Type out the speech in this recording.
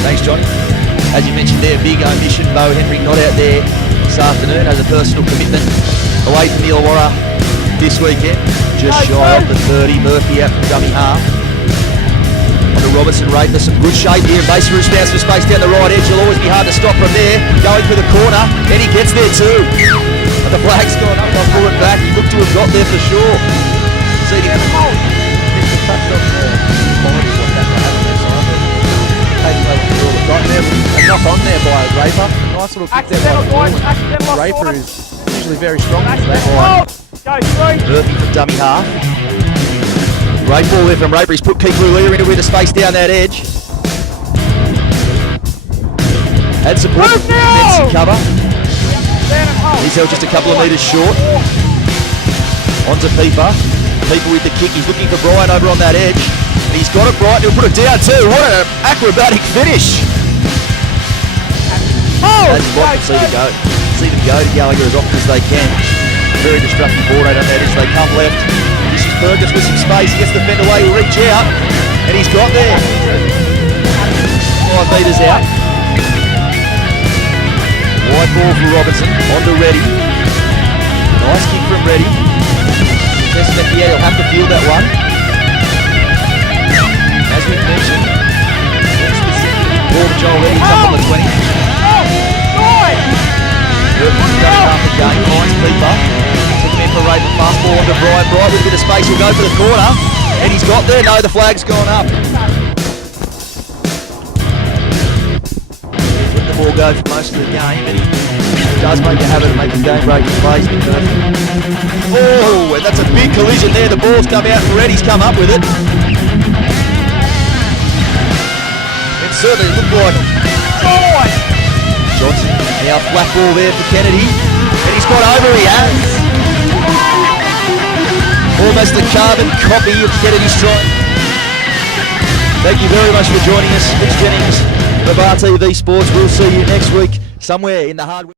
Thanks, Johnny. As you mentioned there, big omission. Bo Henry not out there this afternoon, has a personal commitment away from the Illawarra this weekend. Just shy of the 30. Murphy out from dummy half. On to Robertson Raper, some good shape here. Mason Roos bounce for space down the right edge. It'll always be hard to stop from there. Going for the corner, and he gets there too. And the flag's gone up. They'll pull it back. He looked to have got there for sure. See him. A knock on there by Raper. Nice little kick there by Raper is usually very strong into that line. Murphy from dummy half. Great ball there from Raper. He's put Keith Lulia into a bit of space down that edge. Had support from defensive cover. He's held just a couple of metres short. On to Pieper. Pieper with the kick. He's looking for Brian over on that edge. And he's got it right. He'll put it down too. What an acrobatic finish. That's what see them go. See them go to Gallagher as often as they can. Very destructive ball rate on that edge. They come left. This is Fergus with some space. He gets the fender away. He'll reach out. And he's got there. 5 metres out. Wide ball for Robinson. On to Reddy. Nice kick from Reddy. Test at the end. He'll have to field that one. As we mentioned, ball to Joel Reddy. He's up on the 20. Half the game, finds Pieper. Took him in for Raven, fast ball onto Brian. Brian with a bit of space, he'll go for the corner. And he's got there, no, the flag's gone up. He's let the ball go for most of the game, and he does make a habit of making game-breaking plays. Oh, and that's a big collision there. The ball's come out and Reddy's come up with it. It certainly looked like Johnson. Now flat ball there for Kennedy. And he's got over, he has. Almost a carbon copy of Kennedy's try. Thank you very much for joining us. Mitch Jennings of RTV Sports. We'll see you next week somewhere in the hard